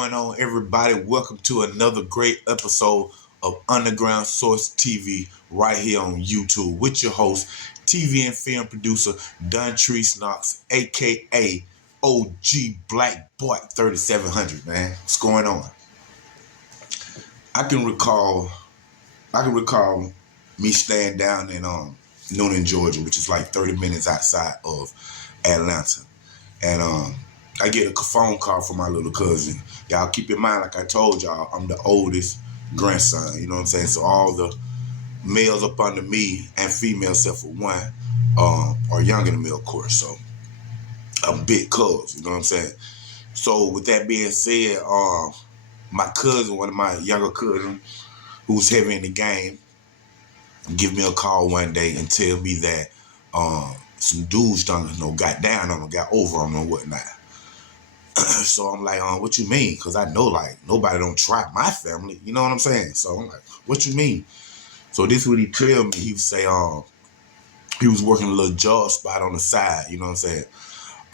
going on, everybody? Welcome to another great episode of Underground Source TV right here on YouTube with your host, TV and film producer Dontrece Knox, aka OG Black Boy 3700. Man, what's going on? I can recall me staying down in Noonan, Georgia, which is like 30 minutes outside of Atlanta, and I get a phone call from my little cousin. Y'all keep in mind, like I told y'all, I'm the oldest grandson. You know what I'm saying? So all the males up under me and females, except for one, are younger than me, of course. So I'm big cuz. You know what I'm saying? So with that being said, my cousin, one of my younger cousins, who's heavy in the game, give me a call one day and tell me that some dudes done, got down on them, got over on them and whatnot. So I'm like, what you mean? Because I know, like, nobody don't try my family. You know what I'm saying? So I'm like, what you mean? So this is what he tell me. He would say, he was working a little job spot on the side. You know what I'm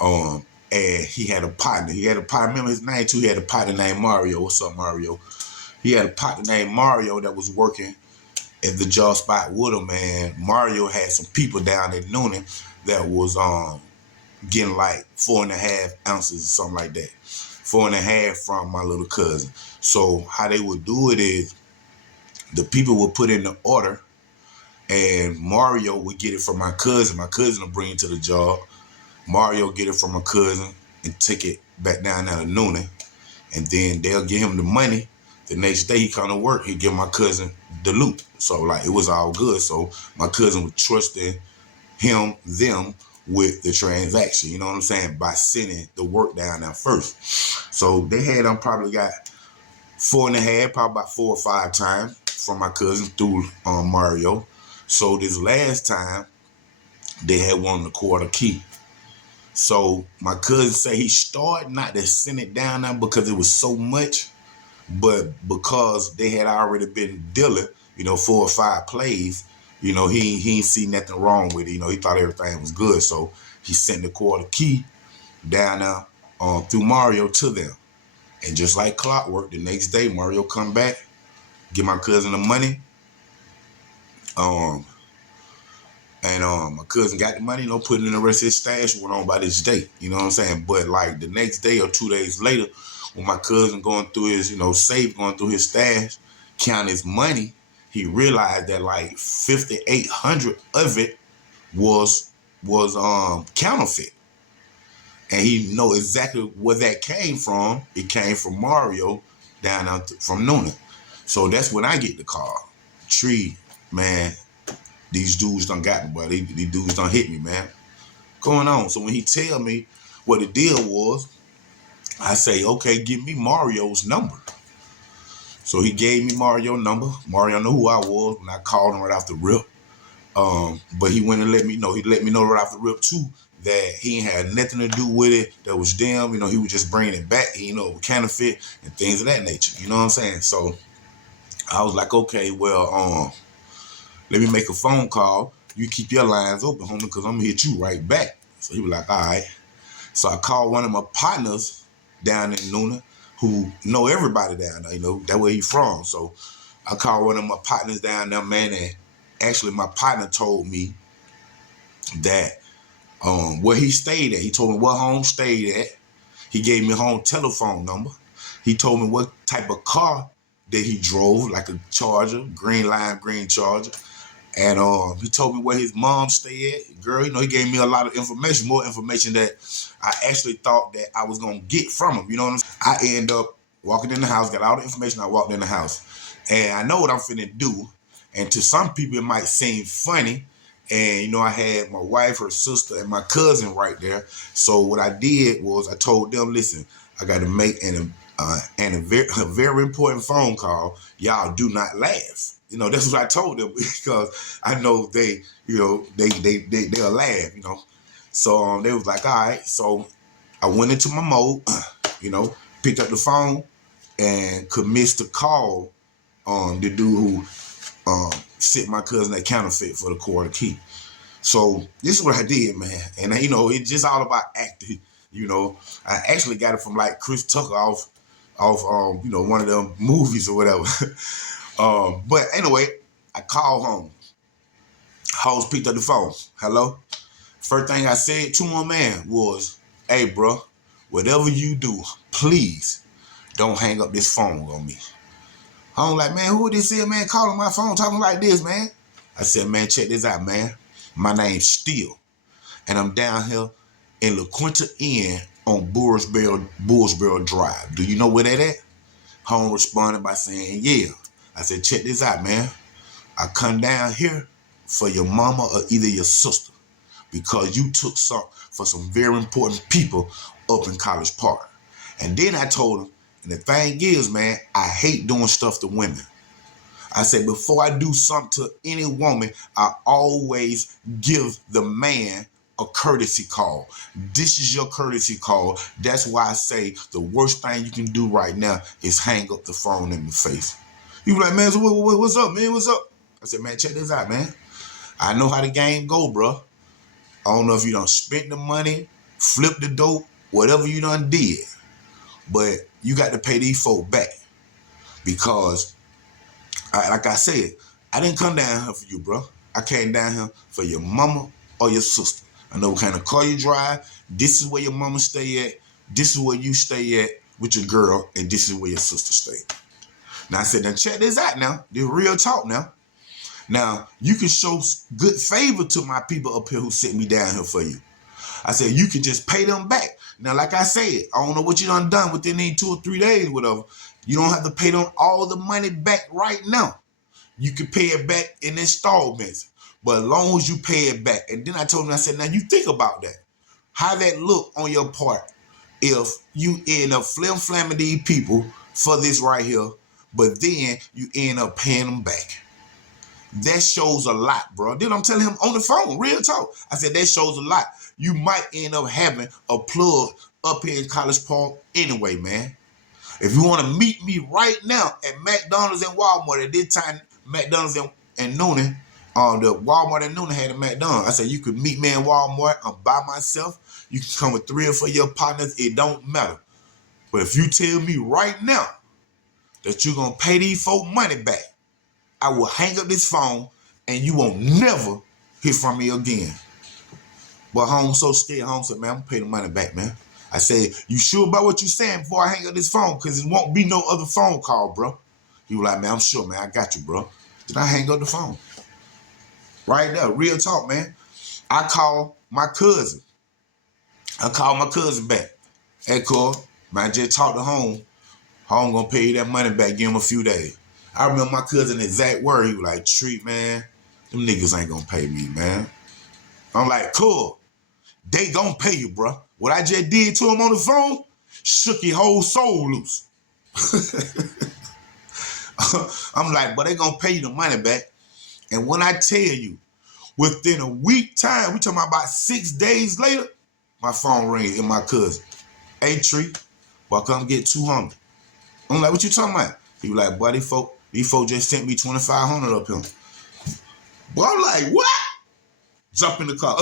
saying? And he had a partner. Remember his name, too? He had a partner named Mario. What's up, Mario? He had a partner named Mario that was working at the job spot with him, and Mario had some people down in Noonan that was getting like 4.5 ounces or something like that. 4.5 from my little cousin. So how they would do it is the people would put in the order and Mario would get it from my cousin. My cousin would bring it to the job. Mario get it from my cousin and take it back down to Noonan. And then they'll give him the money. The next day he come to work, he give my cousin the loot. So like it was all good. So my cousin was trusting them with the transaction, you know what I'm saying, by sending the work down there first. So they had probably got 4.5, probably about 4 or 5 times from my cousin through Mario. So this last time they had won the quarter key. So my cousin say he started not to send it down there because it was so much, but because they had already been dealing, 4 or 5 plays, he ain't see nothing wrong with it. He thought everything was good. So he sent the quarter key down there through Mario to them. And just like clockwork, the next day, Mario come back, give my cousin the money. And my cousin got the money, put it in the rest of his stash, went on by this day. You know what I'm saying? But like the next day or 2 days later, when my cousin going through his, going through his stash, counting his money, he realized that like 5,800 of it was counterfeit. And he know exactly where that came from. It came from Mario down out from Noonan. So that's when I get the call. Tree, man, these dudes done got me, boy. These dudes done hit me, man. Going on. So when he tell me what the deal was, I say, okay, give me Mario's number. So he gave me Mario's number. Mario knew who I was when I called him right off the rip. But he went and let me know. He let me know right off the rip, too, that he ain't had nothing to do with it. That was them. He was just bringing it back, counterfeit and things of that nature. You know what I'm saying? So I was like, okay, well, let me make a phone call. You keep your lines open, homie, because I'm going to hit you right back. So he was like, all right. So I called one of my partners down in Noonan who know everybody down there, that where he from. So I called one of my partners down there, man, and actually my partner told me that where he stayed at. He told me what home stayed at. He gave me a home telephone number. He told me what type of car that he drove, like a Charger, green Charger. And he told me where his mom stayed at. Girl, he gave me a lot of information, more information that I actually thought that I was going to get from him. You know what I'm saying? I end up walking in the house, got all the information. I walked in the house. And I know what I'm finna do. And to some people, it might seem funny. And, I had my wife, her sister, and my cousin right there. So what I did was I told them, listen, I got to make a very important phone call. Y'all do not laugh. That's what I told them because I know they'll laugh, So they was like, all right. So I went into my mode, picked up the phone and commenced to call the dude who sent my cousin that counterfeit for the quarter key. So this is what I did, man. And it's just all about acting. I actually got it from like Chris Tucker off off one of them movies or whatever. But anyway, I called home. Hoes picked up the phone. Hello? First thing I said to my man was, hey, bro, whatever you do, please don't hang up this phone on me. I'm like, man, who this is, man, calling my phone, talking like this, man? I said, man, check this out, man. My name's Steele, and I'm down here in La Quinta Inn on Bullsboro Drive. Do you know where that at? Home responded by saying, yeah. I said, check this out, man. I come down here for your mama or either your sister because you took some for some very important people up in College Park. And then I told him, and the thing is, man, I hate doing stuff to women. I said, before I do something to any woman, I always give the man a courtesy call. This is your courtesy call. That's why I say the worst thing you can do right now is hang up the phone in my face. You be like, man, so what's up, man? What's up? I said, man, check this out, man. I know how the game go, bro. I don't know if you done spent the money, flipped the dope, whatever you done did. But you got to pay these folk back. Because, like I said, I didn't come down here for you, bro. I came down here for your mama or your sister. I know what kind of car you drive. This is where your mama stay at. This is where you stay at with your girl. And this is where your sister stay. Now, I said, now check this out now. This real talk now. Now, you can show good favor to my people up here who sent me down here for you. I said, you can just pay them back. Now, like I said, I don't know what you done within these 2 or 3 days, whatever. You don't have to pay them all the money back right now. You can pay it back in installments. But as long as you pay it back. And then I told him, I said, now you think about that. How that look on your part if you end up flim-flamming these people for this right here, but then you end up paying them back. That shows a lot, bro. Then I'm telling him on the phone, real talk. I said, that shows a lot. You might end up having a plug up here in College Park anyway, man. If you want to meet me right now at McDonald's and Walmart, at this time, McDonald's and Noonan, the Walmart and Noonan had a McDonald's. I said, you could meet me in Walmart. I'm by myself. You can come with 3 or 4 of your partners. It don't matter. But if you tell me right now that you're going to pay these folk money back, I will hang up this phone and you won't never hear from me again. But home so scared. Home said, man, I'm going to pay the money back, man. I said, you sure about what you're saying before I hang up this phone? Because it won't be no other phone call, bro. He was like, man, I'm sure, man. I got you, bro. Then I hang up the phone. Right there. Real talk, man. I call my cousin. I call my cousin back. Hey, Cole, man, I just talked to home. Home going to pay you that money back. Give him a few days. I remember my cousin exact word. He was like, Treat, man, them niggas ain't going to pay me, man. I'm like, cool. They going to pay you, bro. What I just did to him on the phone shook your whole soul loose. I'm like, but they going to pay you the money back. And when I tell you, within a week time, we talking about 6 days later, my phone rings and my cousin. Hey, Tree, boy, come get 200. I'm like, what you talking about? He was like, boy, these folk just sent me 2,500 up here. Boy, I'm like, what? Jump in the car,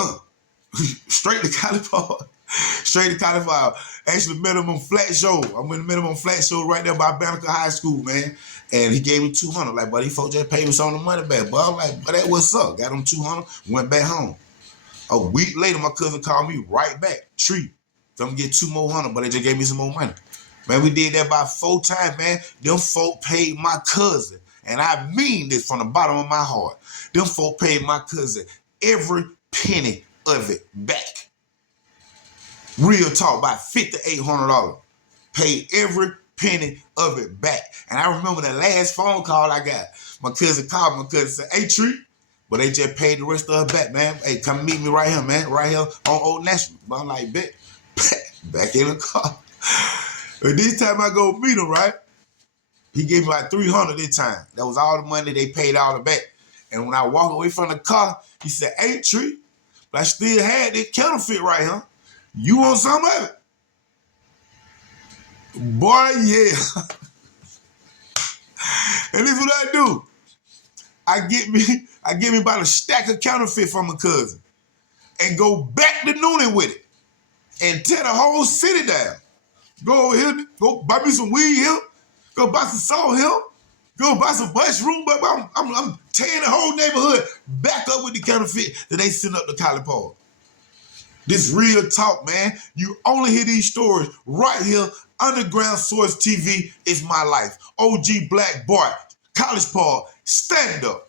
straight to California. Straight to California. Actually, minimum flat show. I'm in the minimum flat show right there by Banneker High School, man. And he gave me 200. Like, buddy, these folks just paid me some of the money back. But I'm like, but that what's up? Got him 200, went back home. A week later, my cousin called me right back. Tree, come get 2 more hundred, but they just gave me some more money. Man, we did that about 4 times, man. Them folk paid my cousin. And I mean this from the bottom of my heart. Them folk paid my cousin every penny of it back. Real talk, about $5,800. Paid every penny of it back. And I remember the last phone call I got. My cousin called. My cousin said, hey, Tree. But they just paid the rest of her back, man. Hey, come meet me right here, man. Right here on Old National. But I'm like, bet. Back in the car. But this time I go meet him, right? He gave me like 300 this time. That was all the money they paid all the back. And when I walked away from the car, he said, hey, Tree, but I still had this counterfeit right here. You want some of it? Boy, yeah. And this is what I do. I get me about a stack of counterfeit from my cousin and go back to Noonan with it and tear the whole city down. Go over here, go buy me some weed here. Go buy some salt here. Go buy some mushroom. But I'm tearing the whole neighborhood back up with the counterfeit that they send up to College Park. This real talk, man. You only hear these stories right here. Underground Source TV is my life. OG Black Bart, College Park, stand up.